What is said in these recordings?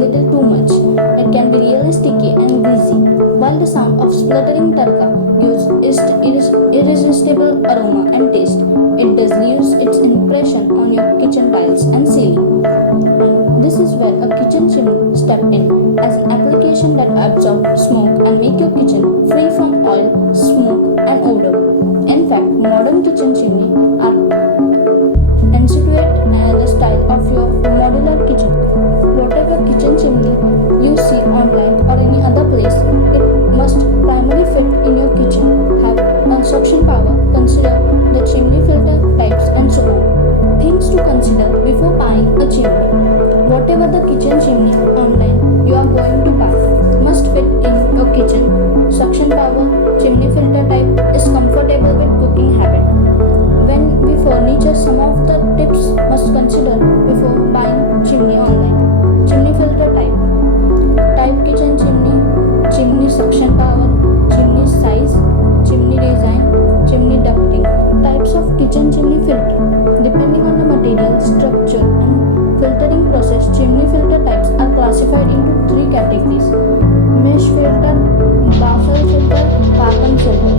little too much. It can be really sticky and greasy, while the sound of spluttering tarka gives irresistible aroma and taste. It does leaves its impression on your kitchen tiles and ceiling. And this is where a kitchen chimney step in as an application that absorbs smoke and make your kitchen free from oil, smoke and odor. In fact, modern kitchen chimney are institute the style of your modular kitchen. Whatever kitchen chimney you see online or any other place, it must primarily fit in your kitchen, have a suction power, consider the chimney filter types and so on. Things to consider before buying a chimney. Whatever the kitchen chimney online you are going to buy must fit in your kitchen. Suction power, chimney filter type is comfortable with cooking habit. When we furniture, some of the tips must consider before buying chimney online. Chimney filter type. Type kitchen chimney, chimney suction power, chimney size, chimney design, chimney ducting. Types of kitchen chimney filter. Depending on the material, structure and filtering process, chimney filter types are classified into three categories: mesh filter, baffle filter, carbon filter.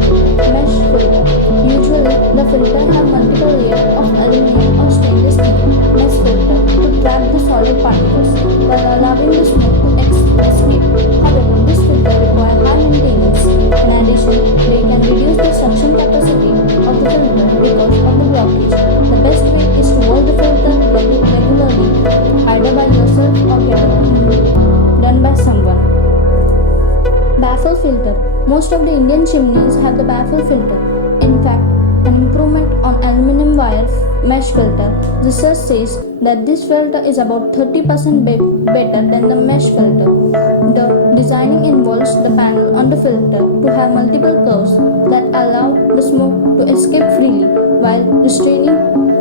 Mesh filter. Usually, the filter have multiple layers of aluminum or stainless steel mesh filter to trap the solid particles while allowing the smoke to escape. However, this filter require high maintenance. In addition, they can reduce the suction capacity of the filter because of the blockage. The best way is to wash the filter regularly, either by yourself or get it done by someone. Baffle filter. Most of the Indian chimneys have the baffle filter. In fact, an improvement on aluminum wire mesh filter. Research says that this filter is about 30% better than the mesh filter. The designing involves the panel on the filter to have multiple curves that allow the smoke to escape freely while restraining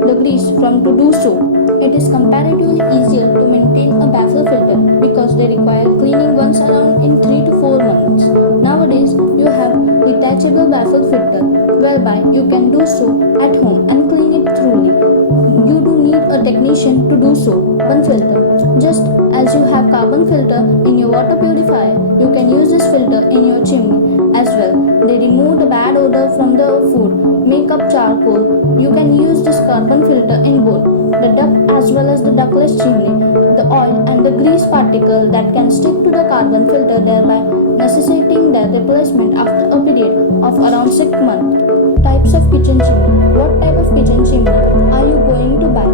the grease from to do so. It is comparatively easier to maintain a baffle filter because they require cleaning once around in 3 to 4 months. Nowadays, you have detachable baffle filter whereby you can do so at home and clean it thoroughly. You do need a technician to do so. Carbon filter. Just as you have carbon filter in your water purifier, you can use this filter in your chimney as well. They remove the bad odor from the food, make up charcoal. You can use this carbon filter in both the duct as well as the ductless chimney. The oil and the grease particle that can stick to the carbon filter, thereby necessitating their replacement after a period of around 6 months. Types of kitchen chimney. What type of kitchen chimney are you going to buy?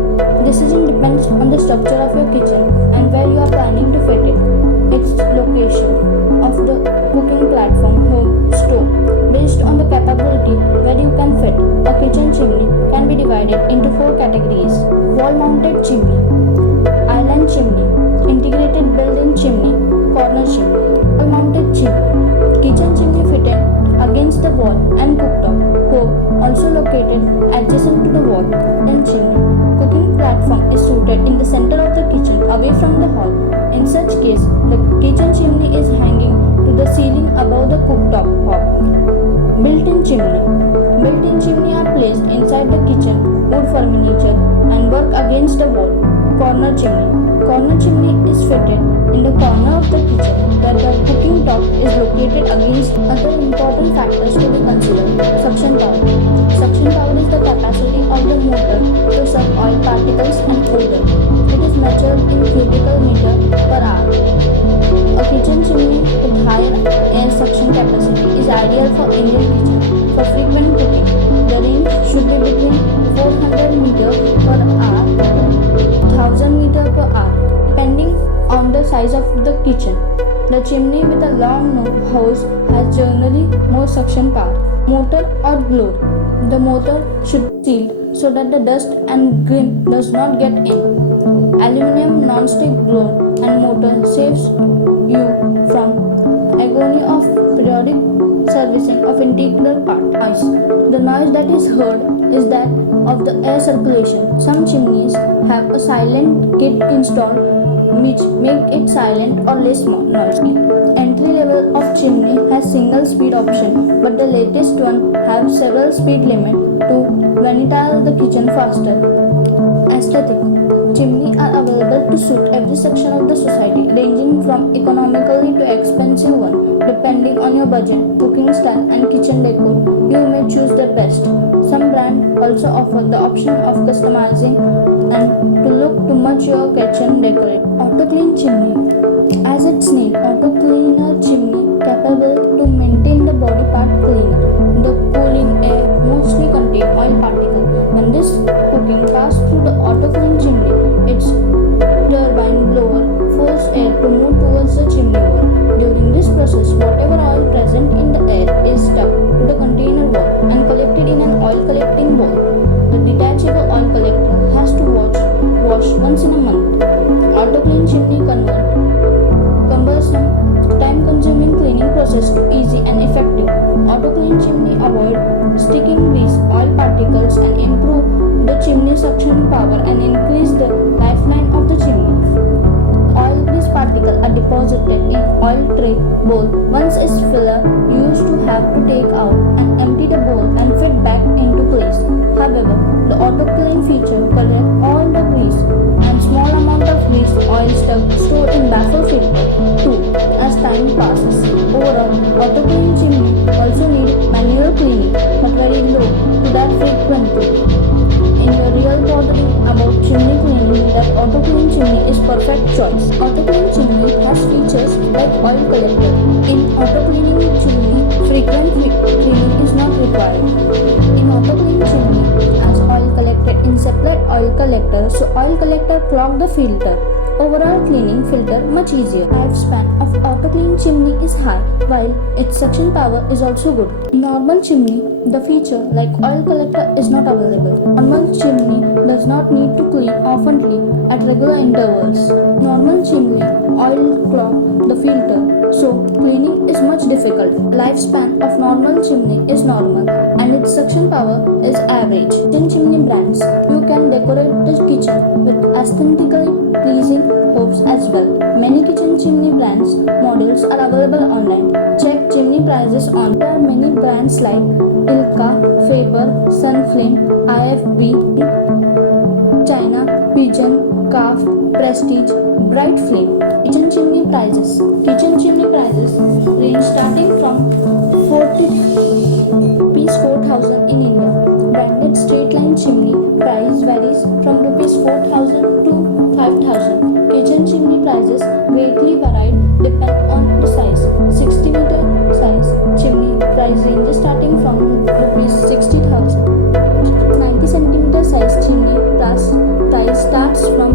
Decision depends on the structure of your kitchen and where you are planning to fit it. Its location of the cooking platform, home, stove. Based on the capability where you can fit, a kitchen chimney can be divided into 4 categories: wall-mounted chimney, island chimney, integrated built-in chimney, corner chimney. Wall-mounted chimney. Kitchen chimney fitted against the wall and cooktop. Hob also located adjacent to the wall and chimney. Cooking platform is suited in the center of the kitchen away from the hall. In such case, the kitchen chimney is hanging to the ceiling above the cooktop hob. Built-in chimney. Built-in chimney are placed inside the kitchen wood furniture and work against the wall. Corner chimney. Corner chimney is fitted in the corner of the kitchen where the cooking top is located against. Other important factors to be considered. Suction power. Suction power is the capacity of the motor to suck oil particles and odor. It is measured in cubical meter per hour. A kitchen chimney with higher air suction capacity is ideal for Indian kitchen for frequent cooking. The range should be between 400 meters per hour to 1000 meters per hour, depending on the size of the kitchen. The chimney with a long hose has generally more suction power. Motor or blower. The motor should be sealed so that the dust and grime does not get in. Aluminum non-stick blower and motor saves you from agony of periodic servicing of integral part. Noise. The noise that is heard is that of the air circulation. Some chimneys have a silent kit installed which make it silent or less noisy. Entry level of chimney has single speed option, but the latest one have several speed limit to ventilate the kitchen faster. Aesthetic. Chimney are available to suit every section of the society, ranging from economically to expensive one. Depending on your budget, cooking style, and kitchen decor, you may choose the best. Some brands also offer the option of customizing and to look to match your kitchen decor. Auto clean chimney. As its name, auto cleaner chimney capable to maintain the body part cleaner. The cooling air mostly contain oil particles. When this cooking passes through the auto clean chimney, its turbine blower forces air to move towards the chimney wall. During this process, whatever oil present in the air is stuck to the container wall and collected in an oil collecting bowl. The detachable oil collector has to wash once in a month. Auto clean chimney convert cumbersome, time-consuming cleaning process to easy and effective. Auto clean chimney avoid sticking grease, oil particles, and improve the chimney suction power and increase the lifeline of the chimney. Oil grease particles are deposited in oil tray bowl. Once it's filled, you used to have to take out and empty the bowl and fit back into place. However, the auto clean feature collects all the grease and small amount of grease oil stuff stored in baffle filter too as time passes. Overall, auto clean chimney also need manual cleaning but very low to that frequency. In your real bothering about chimney cleaning, that auto clean chimney is perfect choice. Auto clean chimney has features like oil collector. In auto cleaning chimney, frequent cleaning is not required. In auto clean chimney, as oil collected in separate oil collector, so oil collector clog the filter. Overall cleaning filter much easier. Lifespan of auto clean chimney is high, while its suction power is also good. In normal chimney, the feature like oil collector is not available. Normal chimney does not need to clean oftenly at regular intervals. Normal chimney oil clog the filter, so cleaning is much difficult. Lifespan of normal chimney is normal and its suction power is average. In chimney brands, you can decorate the kitchen with aesthetically pleasing hopes as well. Many kitchen chimney brands models are available online. Check chimney prices on. There are many brands like Ilka, Faber, Sunflame, IFB, China, Pigeon, Calf, Prestige, Bright Flame. Kitchen chimney prices. Kitchen chimney prices range starting from 40 rupees 4,000 in India. Branded straight line chimney price varies from rupees 4,000 to 5,000. Kitchen chimney prices greatly varied depend on the size. 60 meter size chimney price ranges starting from rupees 60,000. 90 centimeter size chimney price starts from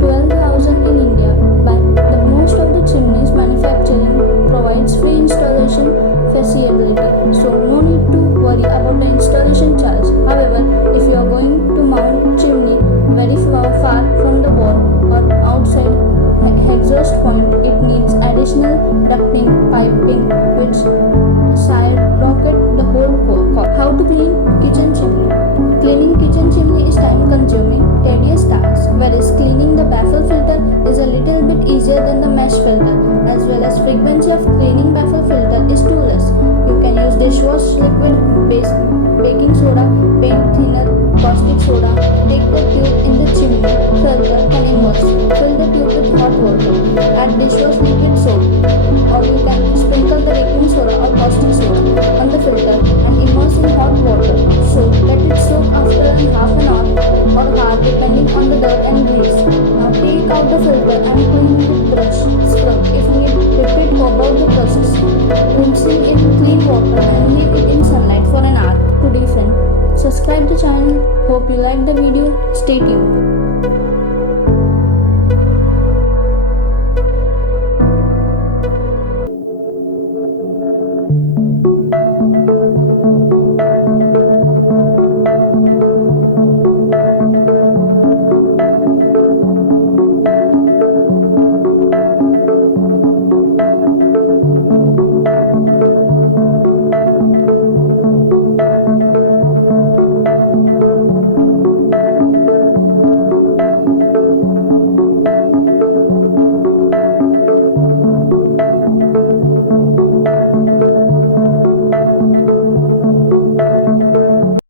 12,000 in India, but the most of the chimneys manufacturing provides free installation facility, so no need to worry about the installation charge. However, if you are going to mount chimney very far from the wall or outside exhaust point, it needs additional ducting piping which skyrocket the whole cost. How to clean kitchen chimney? Cleaning kitchen chimney is time consuming, tedious task, whereas cleaning the baffle filter is a little bit easier than the mesh filter, as well as frequency of cleaning baffle filter is too less. You can use dishwash liquid, baking soda, paint thinner, caustic soda. Take the tube in the chimney filter and immerse. Fill the tube with hot water. Add dishwash liquid soap, or you can sprinkle the baking soda or caustic soda on the filter and immerse in hot water. So let it soak after half an hour or hour depending on the dirt and grease. Now take out the filter and clean with brush. Scrub if need. Repeat about the process. Rinsing in clean water and leave it in sunlight for an hour. To different. Subscribe the channel. Hope you like the video. Stay tuned.